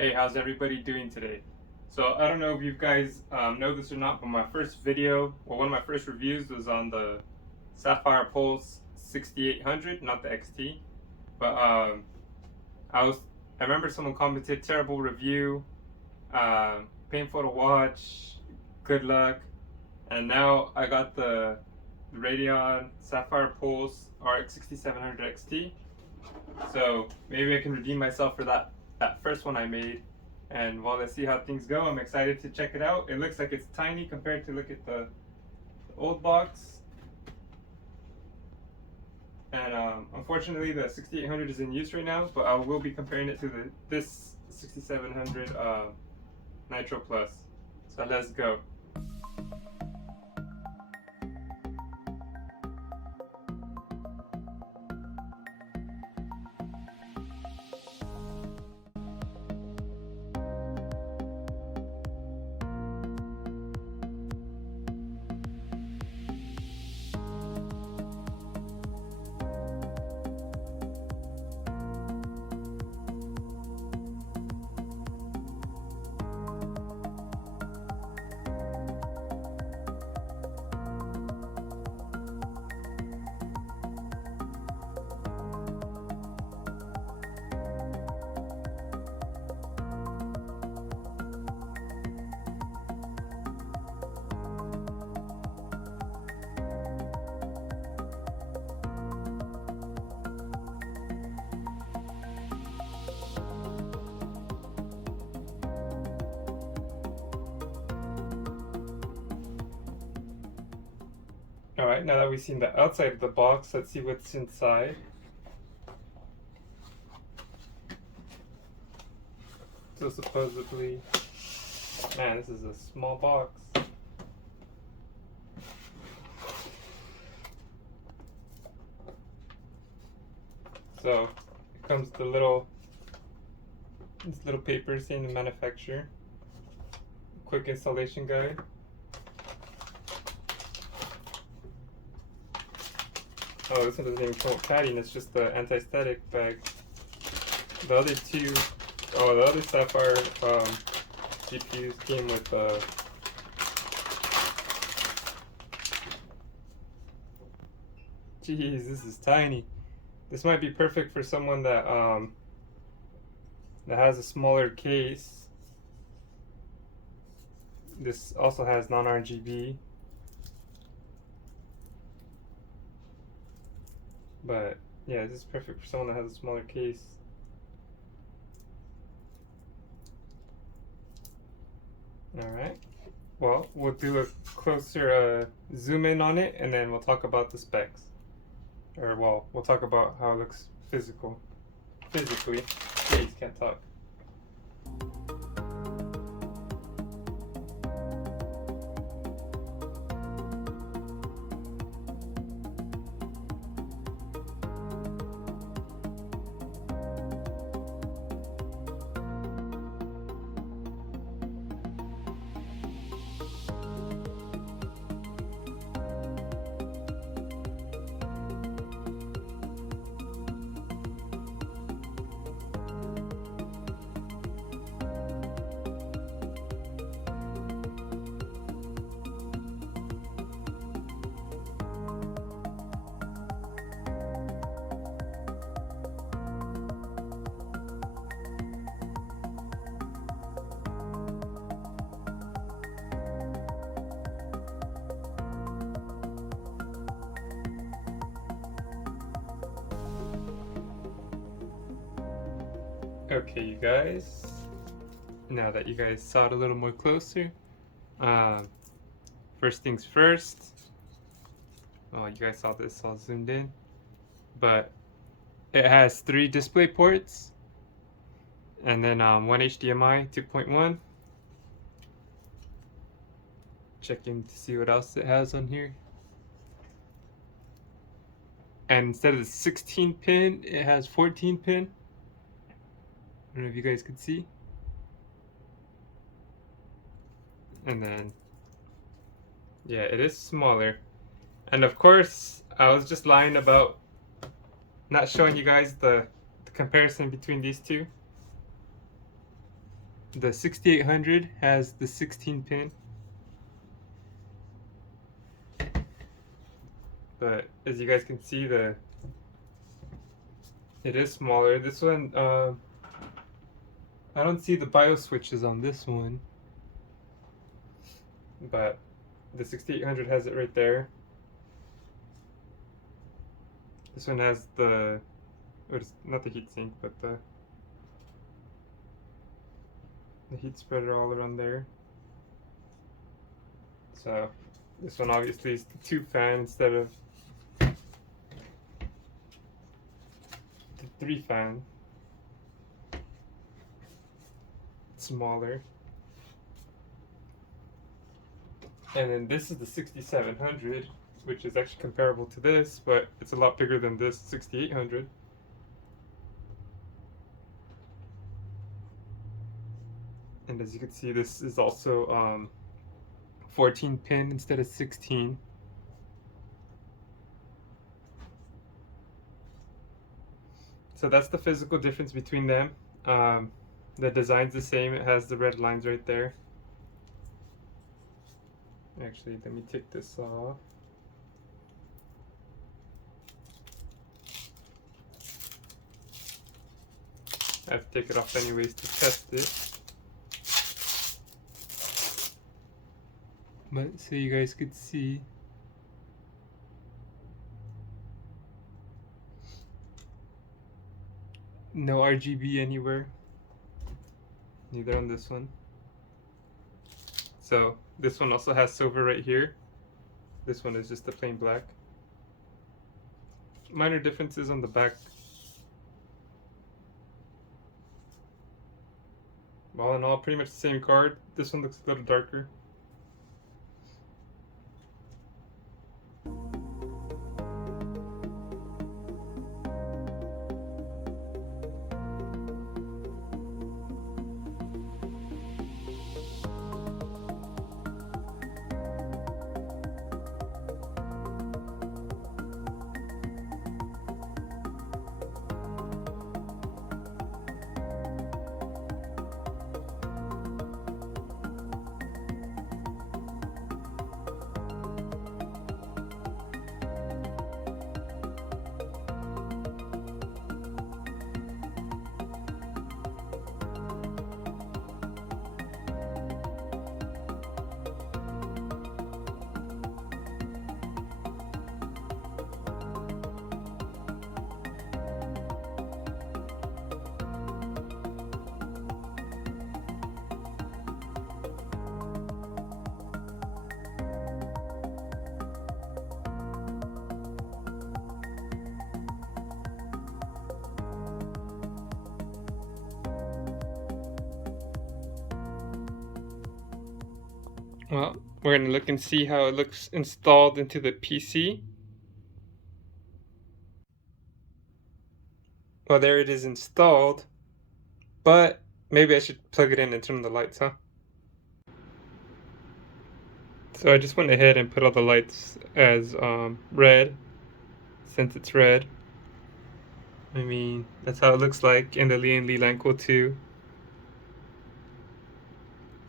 Hey, how's everybody doing today? So I don't know if you guys know this or not, but my first video, well, one of my first reviews was on the Sapphire Pulse 6800, not the XT. But I was, I remember someone commented terrible review, painful to watch, good luck, and now I got the Radeon Sapphire Pulse RX 6700 XT. So maybe I can redeem myself for that first one I made. And while I see how things go, I'm excited to check it out. It looks like it's tiny compared to look at the old box. And unfortunately, the 6800 is in use right now, but I will be comparing it to this 6700 Nitro Plus. So let's go. Alright, now that we've seen the outside of the box, let's see what's inside. So supposedly, man, this is a small box. So it comes with this little paper saying the manufacturer, quick installation guide. Oh, this one doesn't even come with padding, it's just the anti-static bag. The other two, the other Sapphire GPUs came with Jeez, this is tiny. This might be perfect for someone that that has a smaller case. This also has non-RGB. But yeah, this is perfect for someone that has a smaller case. Alright, well, we'll do a closer zoom in on it, and then we'll talk about the specs. Or, well, we'll talk about how it looks physically. Jeez, can't talk. Okay, you guys, now that you guys saw it a little more closer, first things first, oh, you guys saw this all zoomed in, but it has 3 display ports, and then 1 HDMI 2.1. Checking to see what else it has on here. And instead of the 16 pin, it has 14 pin. I don't know if you guys could see. And then, yeah, it is smaller. And of course, I was just lying about not showing you guys the comparison between these two. The 6800 has the 16 pin, but as you guys can see, it is smaller. This one, I don't see the BIOS switches on this one, but the 6800 has it right there. This one has the, not the heatsink, but the heat spreader all around there. So this one obviously is the 2 fan instead of the 3 fan. It's smaller. And then this is the 6700, which is actually comparable to this, but it's a lot bigger than this 6800. And as you can see, this is also 14 pin instead of 16. So that's the physical difference between them. The design's the same. It has the red lines right there. Actually, let me take this off. I have to take it off anyways to test it. But so you guys could see. No RGB anywhere. Neither on this one. So this one also has silver right here. This one is just the plain black. Minor differences on the back. All in all, pretty much the same card. This one looks a little darker. Well, we're going to look and see how it looks installed into the PC. Well, there it is installed, but maybe I should plug it in and turn the lights, huh? So I just went ahead and put all the lights as red, since it's red. I mean, that's how it looks like in the Li Line Cool 2.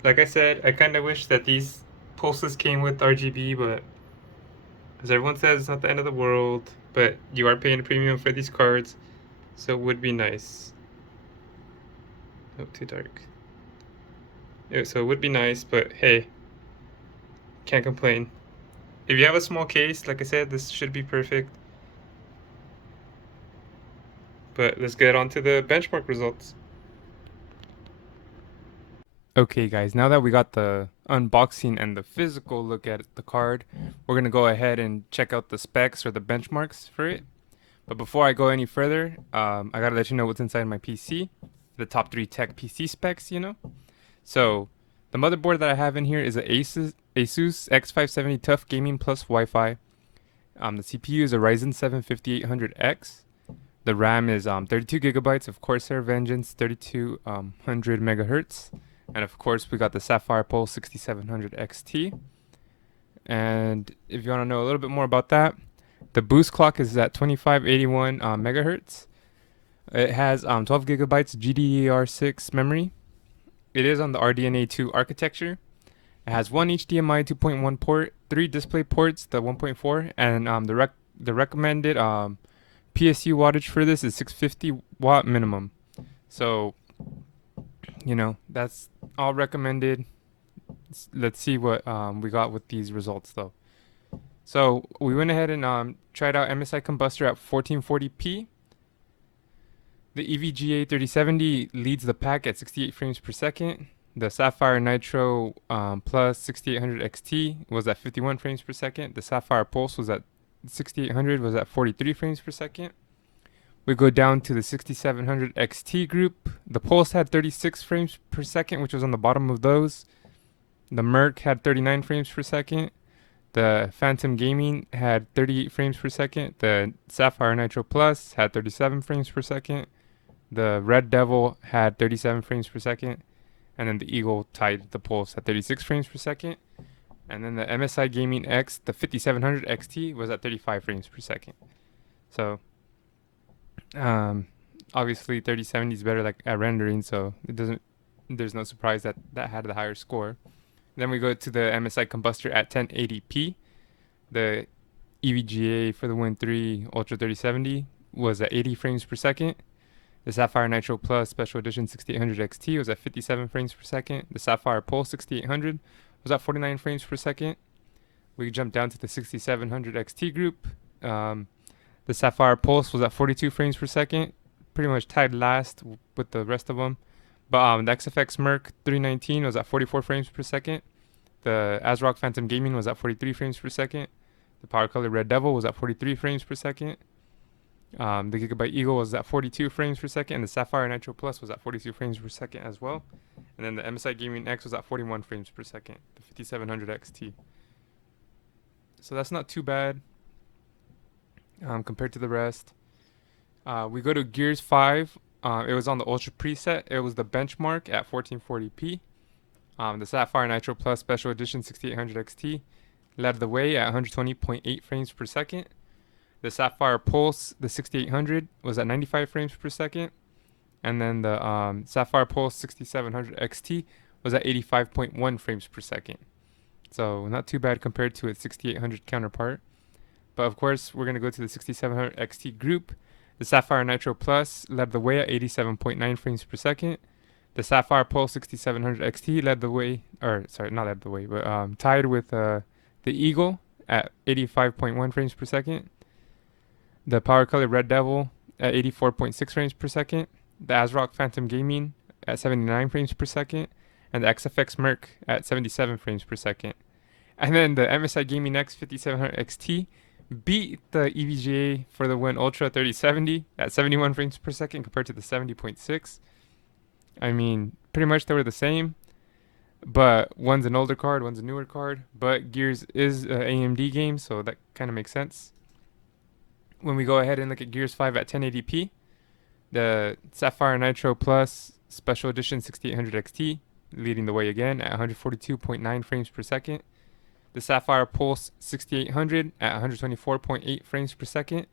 Like I said, I kind of wish that these pulses came with RGB, but as everyone says, it's not the end of the world, but you are paying a premium for these cards, so it would be nice. Oh, too dark. Yeah, so it would be nice, but hey, can't complain. If you have a small case, like I said, this should be perfect. But let's get on to the benchmark results. Okay guys, now that we got the unboxing and the physical look at the card, we're going to go ahead and check out the specs or the benchmarks for it. But before I go any further, I got to let you know what's inside my PC, the Top3Tech PC specs, you know. So the motherboard that I have in here is an Asus X570 Tough Gaming Plus Wi-Fi. The CPU is a Ryzen 7 5800X. The RAM is 32 gigabytes of Corsair Vengeance 3200 megahertz. And of course, we got the Sapphire Pulse 6700 XT. And if you want to know a little bit more about that, the boost clock is at 2581 megahertz. It has 12 gigabytes GDDR6 memory. it is on the RDNA 2 architecture. It has one HDMI 2.1 port, 3 display ports, the 1.4, and the recommended PSU wattage for this is 650 watt minimum. So, that's all recommended. Let's see what we got with these results though. So we went ahead and tried out MSI Combustor at 1440p. The EVGA 3070 leads the pack at 68 frames per second. The Sapphire Nitro Plus 6800 XT was at 51 frames per second. The Sapphire Pulse was at 6800 was at 43 frames per second. We go down to the 6700 XT group. The Pulse had 36 frames per second, which was on the bottom of those. The Merc had 39 frames per second. The Phantom Gaming had 38 frames per second. The Sapphire Nitro Plus had 37 frames per second. The Red Devil had 37 frames per second. And then the Eagle tied the Pulse at 36 frames per second. And then the MSI Gaming X, the 5700 XT, was at 35 frames per second. So, obviously 3070 is better at rendering, so there's no surprise that had the higher score. Then we go to the MSI Combustor at 1080p. The EVGA for the Win 3 Ultra 3070 was at 80 frames per second. The Sapphire Nitro Plus Special Edition 6800 XT was at 57 frames per second. The Sapphire Pulse 6800 was at 49 frames per second. We jump down to the 6700 XT group. The Sapphire Pulse was at 42 frames per second, pretty much tied last with the rest of them. But the XFX Merc 319 was at 44 frames per second. The ASRock Phantom Gaming was at 43 frames per second. The Power Color Red Devil was at 43 frames per second. The Gigabyte Eagle was at 42 frames per second. And the Sapphire Nitro Plus was at 42 frames per second as well. And then the MSI Gaming X was at 41 frames per second. The 5700 XT. So that's not too bad compared to the rest. We go to Gears 5. It was on the Ultra preset. It was the benchmark at 1440p. The Sapphire Nitro Plus Special Edition 6800 XT led the way at 120.8 frames per second. The Sapphire Pulse, the 6800, was at 95 frames per second. And then the Sapphire Pulse 6700 XT was at 85.1 frames per second. So not too bad compared to its 6800 counterpart. But of course, we're going to go to the 6700 XT group. The Sapphire Nitro Plus led the way at 87.9 frames per second. The Sapphire Pulse 6700 XT led the way, not led the way, but tied with the Eagle at 85.1 frames per second. The Power Color Red Devil at 84.6 frames per second. The ASRock Phantom Gaming at 79 frames per second. And the XFX Merc at 77 frames per second. And then the MSI Gaming X 5700 XT beat the EVGA for the Win Ultra 3070 at 71 frames per second compared to the 70.6. I mean, pretty much they were the same, but one's an older card, one's a newer card. But Gears is an AMD game, so that kind of makes sense. When we go ahead and look at Gears 5 at 1080p, the Sapphire Nitro Plus Special Edition 6800 XT leading the way again at 142.9 frames per second. The Sapphire Pulse 6800 at 124.8 frames per second.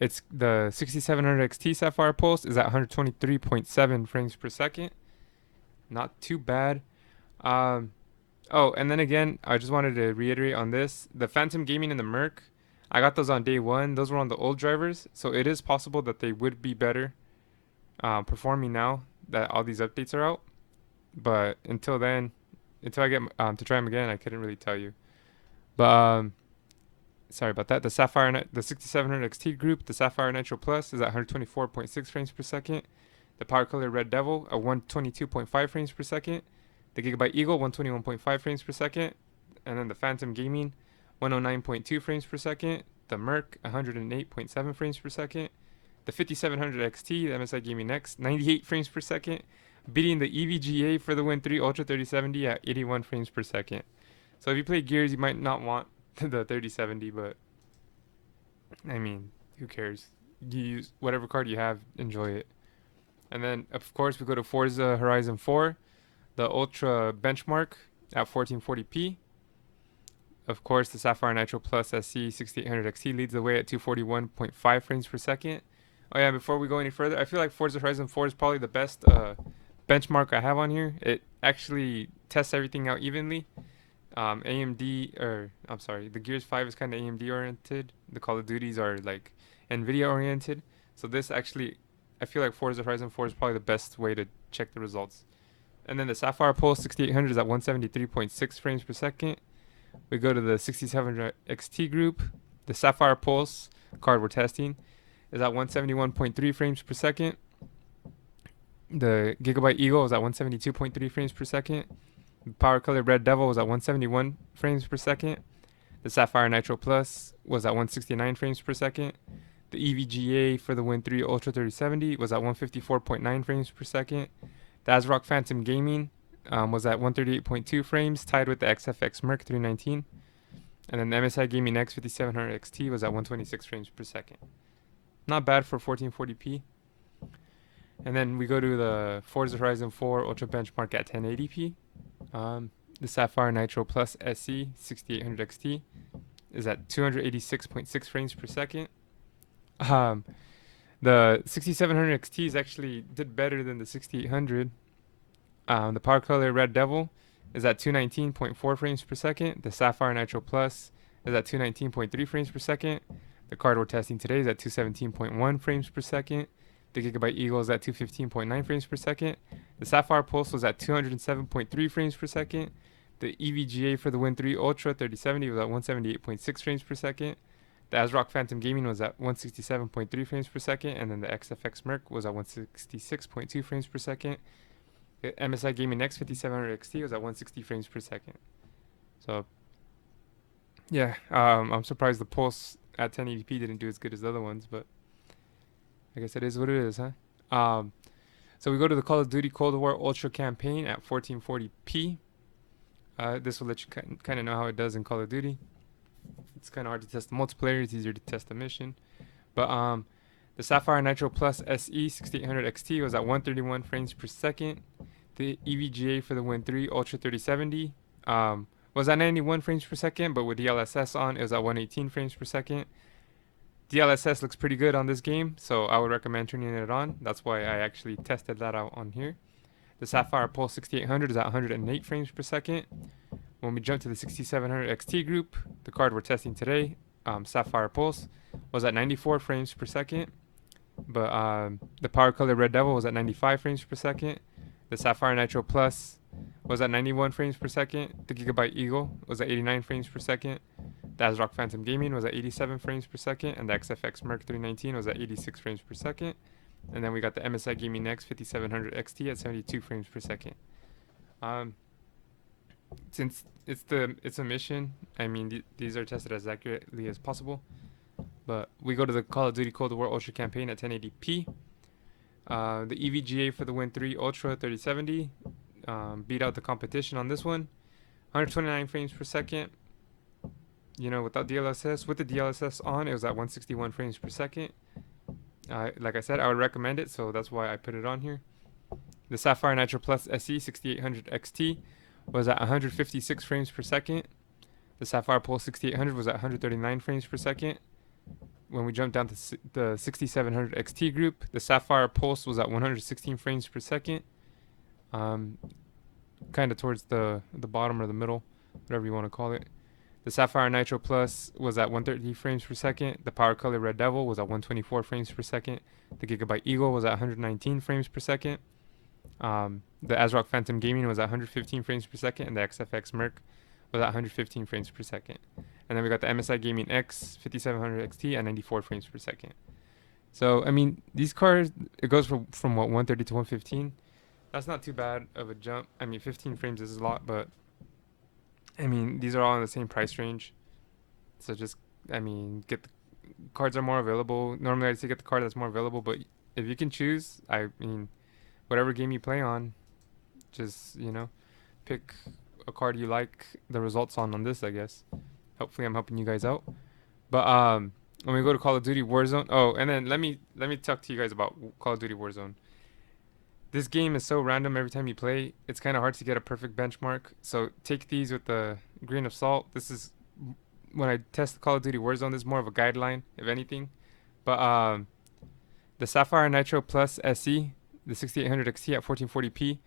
It's the 6700 XT Sapphire Pulse is at 123.7 frames per second. Not too bad. And then again, I just wanted to reiterate on this. The Phantom Gaming and the Merc, I got those on day one. Those were on the old drivers. So it is possible that they would be better performing now that all these updates are out. But until then, until I get to try them again, I couldn't really tell you. But sorry about that. The 6700 XT group, the Sapphire Nitro Plus is at 124.6 frames per second. The Power Color Red Devil at 122.5 frames per second. The Gigabyte Eagle 121.5 frames per second. And then the Phantom Gaming 109.2 frames per second. The Merc 108.7 frames per second. The 5700 XT, the MSI Gaming X 98 frames per second, beating the EVGA for the Win 3 Ultra 3070 at 81 frames per second. So if you play Gears, you might not want the 3070, but I mean, who cares? You use whatever card you have, enjoy it. And then, of course, we go to Forza Horizon 4, the Ultra benchmark at 1440p. Of course, the Sapphire Nitro Plus SC 6800 XT leads the way at 241.5 frames per second. Oh yeah, before we go any further, I feel like Forza Horizon 4 is probably the best benchmark I have on here, it actually tests everything out evenly. AMD, or I'm sorry, the Gears 5 is kind of AMD oriented. The Call of Duties are like NVIDIA oriented. So this actually, I feel like Forza Horizon 4 is probably the best way to check the results. And then the Sapphire Pulse 6800 is at 173.6 frames per second. We go to the 6700 XT group. The Sapphire Pulse card we're testing is at 171.3 frames per second. The Gigabyte Eagle is at 172.3 frames per second. The Power Color Red Devil was at 171 frames per second. The Sapphire Nitro Plus was at 169 frames per second. The EVGA for the Win 3 Ultra 3070 was at 154.9 frames per second. The ASRock Phantom Gaming was at 138.2 frames, tied with the XFX Merc 319. And then the MSI Gaming X 5700 XT was at 126 frames per second. Not bad for 1440p. And then we go to the Forza Horizon 4 Ultra Benchmark at 1080p. The Sapphire Nitro Plus SE 6800 XT is at 286.6 frames per second. The 6700 XT is actually did better than the 6800. The Power Color Red Devil is at 219.4 frames per second. The Sapphire Nitro Plus is at 219.3 frames per second. The card we're testing today is at 217.1 frames per second. The Gigabyte Eagle is at 215.9 frames per second. The Sapphire Pulse was at 207.3 frames per second. The EVGA for the Win 3 Ultra 3070 was at 178.6 frames per second. The ASRock Phantom Gaming was at 167.3 frames per second. And then the XFX Merc was at 166.2 frames per second. The MSI Gaming X 5700 XT was at 160 frames per second. So, yeah, I'm surprised the Pulse at 1080p didn't do as good as the other ones, but I guess it is what it is, huh? So we go to the Call of Duty Cold War Ultra campaign at 1440p. This will let you kind of know how it does in Call of Duty. It's kind of hard to test the multiplayer. It's easier to test the mission. But the Sapphire Nitro Plus SE 6800 XT was at 131 frames per second. The EVGA for the Win 3 Ultra 3070 was at 91 frames per second, but with DLSS on, it was at 118 frames per second. DLSS looks pretty good on this game, so I would recommend turning it on. That's why I actually tested that out on here. The Sapphire Pulse 6800 is at 108 frames per second. When we jump to the 6700 XT group, the card we're testing today, Sapphire Pulse, was at 94 frames per second. But the Power Color Red Devil was at 95 frames per second. The Sapphire Nitro Plus was at 91 frames per second. The Gigabyte Eagle was at 89 frames per second. The ASRock Phantom Gaming was at 87 frames per second, and the XFX Merc 319 was at 86 frames per second. And then we got the MSI Gaming X 5700 XT at 72 frames per second. Since it's a mission, I mean these are tested as accurately as possible. But we go to the Call of Duty Cold War Ultra campaign at 1080p. The EVGA for the Win 3 Ultra 3070 beat out the competition on this one. 129 frames per second. You know, without DLSS. With the DLSS on, it was at 161 frames per second. Like I said, I would recommend it, so that's why I put it on here. The Sapphire Nitro Plus SE 6800 XT was at 156 frames per second. The Sapphire Pulse 6800 was at 139 frames per second. When we jump down to the 6700 XT group, the Sapphire Pulse was at 116 frames per second. Kind of towards the bottom or the middle, whatever you want to call it. The Sapphire Nitro Plus was at 130 frames per second. The Power Color Red Devil was at 124 frames per second. The Gigabyte Eagle was at 119 frames per second. The ASRock Phantom Gaming was at 115 frames per second. And the XFX Merc was at 115 frames per second. And then we got the MSI Gaming X 5700 XT at 94 frames per second. So, I mean, these cards, it goes from what, 130 to 115. That's not too bad of a jump. I mean, 15 frames is a lot, but I mean, these are all in the same price range. So just, I mean, get the cards are more available. Normally I'd say get the card that's more available, but if you can choose, I mean, whatever game you play on, just, you know, pick a card you like the results on this, I guess. Hopefully I'm helping you guys out. But when we go to Call of Duty Warzone, oh, and then let me talk to you guys about Call of Duty Warzone. This game is so random every time you play. It's kind of hard to get a perfect benchmark. So take these with a grain of salt. This is when I test Call of Duty Warzone. This is more of a guideline, if anything. But the Sapphire Nitro Plus SE the 6800 XT at 1440p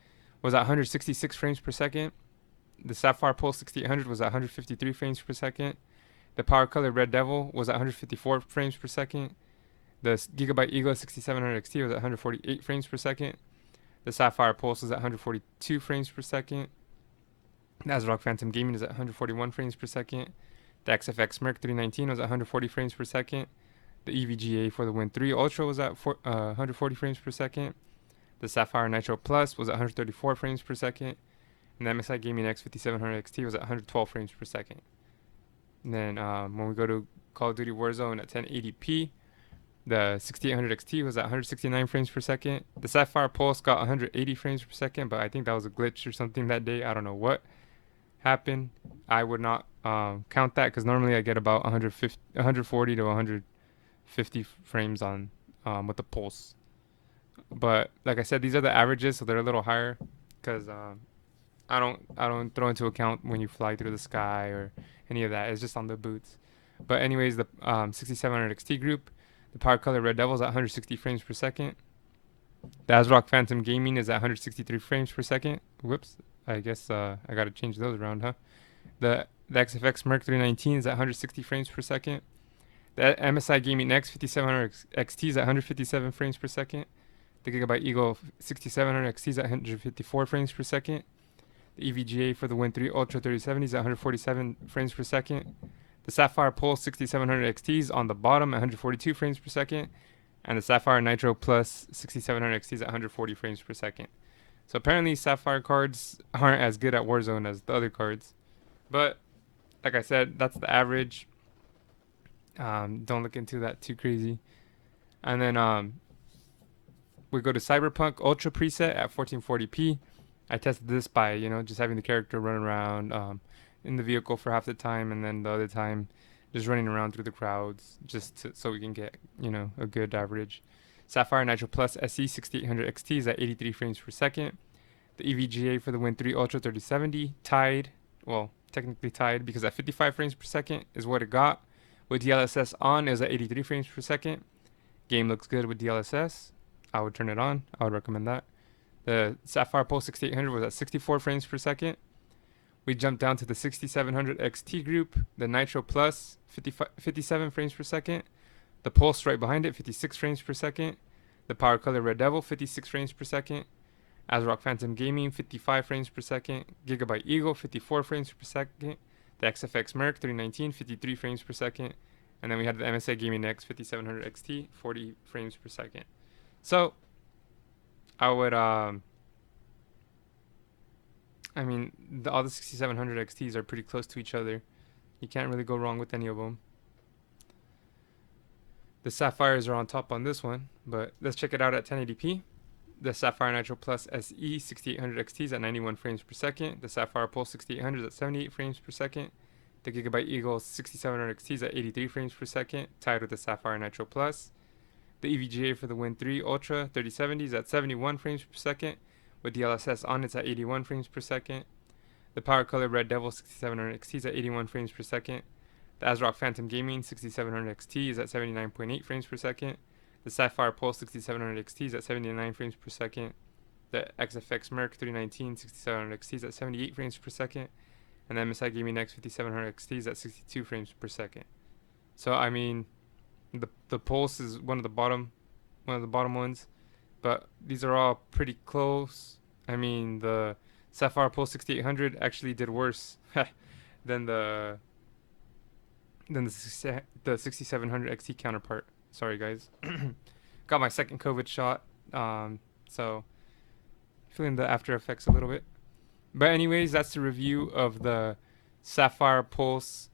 was at 166 frames per second. The Sapphire Pulse 6800 was at 153 frames per second. The Power Color Red Devil was at 154 frames per second. The Gigabyte Eagle 6700 XT was at 148 frames per second. The Sapphire Pulse was at 142 frames per second. The ASRock Phantom Gaming is at 141 frames per second. The XFX Merc 319 was at 140 frames per second. The EVGA for the Win 3 Ultra was at 140 frames per second. The Sapphire Nitro Plus was at 134 frames per second. And the MSI Gaming X 5700 XT was at 112 frames per second. And then when we go to Call of Duty Warzone at 1080p, the 6800 XT was at 169 frames per second. The Sapphire Pulse got 180 frames per second, but I think that was a glitch or something that day. I don't know what happened. I would not count that because normally I get about 140 to 150 frames on with the Pulse. But like I said, these are the averages, so they're a little higher because I don't throw into account when you fly through the sky or any of that. It's just on the boots. But anyways, the 6700 XT group, the Power Color Red Devil is at 160 frames per second. The ASRock Phantom Gaming is at 163 frames per second. Whoops, I guess I gotta change those around, huh? The XFX Merc 319 is at 160 frames per second. The MSI Gaming X 5700 XT is at 157 frames per second. The Gigabyte Eagle 6700 XT is at 154 frames per second. The EVGA for the Win 3 Ultra 3070 is at 147 frames per second. The Sapphire Pulse 6700 XT is on the bottom at 142 frames per second. And the Sapphire Nitro Plus 6700 XT is at 140 frames per second. So apparently Sapphire cards aren't as good at Warzone as the other cards. But like I said, that's the average. Don't look into that too crazy. And then we go to Cyberpunk Ultra preset at 1440p. I tested this by, just having the character run around in the vehicle for half the time, and then the other time just running around through the crowds so we can get, a good average. Sapphire Nitro Plus SE 6800 XT is at 83 frames per second. The EVGA for the Win 3 Ultra 3070 tied, well, technically tied because at 55 frames per second is what it got. With DLSS on, it was at 83 frames per second. Game looks good with DLSS. I would turn it on. I would recommend that. The Sapphire Pulse 6800 was at 64 frames per second. We jumped down to the 6700 XT group. The Nitro Plus, 57 frames per second. The Pulse right behind it, 56 frames per second. The Power Color Red Devil, 56 frames per second. ASRock Phantom Gaming, 55 frames per second. Gigabyte Eagle, 54 frames per second. The XFX Merc 319, 53 frames per second. And then we had the MSI Gaming X 5700 XT, 40 frames per second. So I would, all the 6700 XTs are pretty close to each other. You can't really go wrong with any of them. The Sapphires are on top on this one, but let's check it out at 1080p. The Sapphire Nitro Plus SE 6800 XT is at 91 frames per second. The Sapphire Pulse 6800 is at 78 frames per second. The Gigabyte Eagle 6700 XT is at 83 frames per second, tied with the Sapphire Nitro Plus. The EVGA for the Win 3 Ultra 3070 is at 71 frames per second. With DLSS on, it's at 81 frames per second. The Power Color Red Devil 6700 XT is at 81 frames per second. The ASRock Phantom Gaming 6700 XT is at 79.8 frames per second. The Sapphire Pulse 6700 XT is at 79 frames per second. The XFX Merc 319 6700 XT is at 78 frames per second. And the MSI Gaming X 5700 XT is at 62 frames per second. So the Pulse is one of the bottom ones, but these are all pretty close. The Sapphire Pulse 6800 actually did worse than the 6700 XT counterpart. Sorry guys. Got my second COVID shot, so feeling the after effects a little bit. But anyways, that's the review of the Sapphire Pulse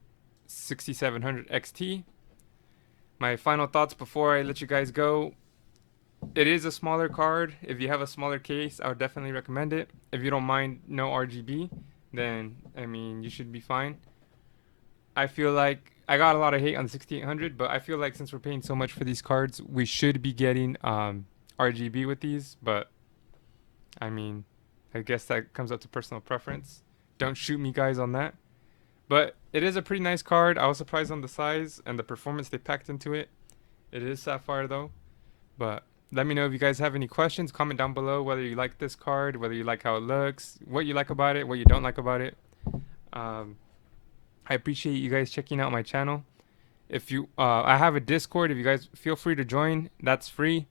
6700 XT. My final thoughts before I let you guys go. It is a smaller card. If you have a smaller case, I would definitely recommend it. If you don't mind no RGB, then you should be fine. I feel like I got a lot of hate on the 6800, but I feel like since we're paying so much for these cards, we should be getting RGB with these. But I guess that comes up to personal preference. Don't shoot me guys on that. But it is a pretty nice card. I was surprised on the size and the performance they packed into it. It is Sapphire though. But let me know if you guys have any questions. Comment down below whether you like this card, whether you like how it looks, what you like about it, what you don't like about it. Um, I appreciate you guys checking out my channel. If you, I have a Discord. If you guys feel free to join, that's free.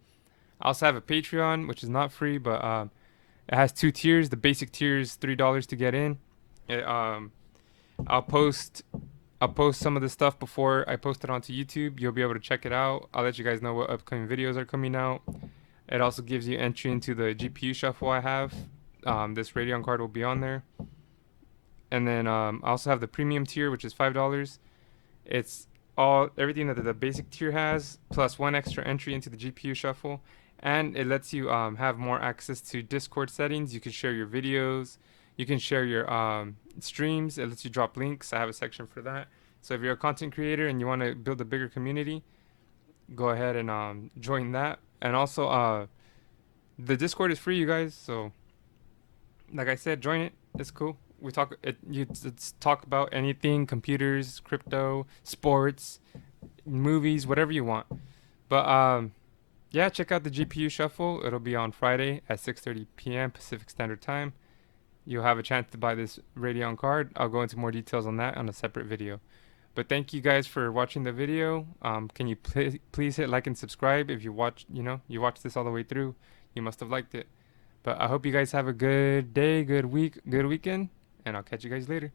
I also have a Patreon, which is not free, but it has 2 tiers. The basic tier is $3 to get in. It, I'll post I'll post some of the stuff before I post it onto YouTube. You'll be able to check it out. I'll let you guys know what upcoming videos are coming out. It also gives you entry into the GPU shuffle I have. This Radeon card will be on there. And then I also have the premium tier, which is $5. It's everything that the basic tier has, plus 1 extra entry into the GPU shuffle, and it lets you have more access to Discord settings. You can share your videos, you can share your streams. It lets you drop links. I have a section for that. So if you're a content creator and you want to build a bigger community, go ahead and join that. And also, the Discord is free, you guys. So, like I said, join it. It's cool. We talk it's talk about anything: computers, crypto, sports, movies, whatever you want. But yeah, check out the GPU shuffle. It'll be on Friday at 6:30 p.m. Pacific Standard Time. You'll have a chance to buy this Radeon card. I'll go into more details on that on a separate video. But thank you guys for watching the video. Can you please hit like and subscribe if you watch this all the way through? You must have liked it. But I hope you guys have a good day, good week, good weekend, and I'll catch you guys later.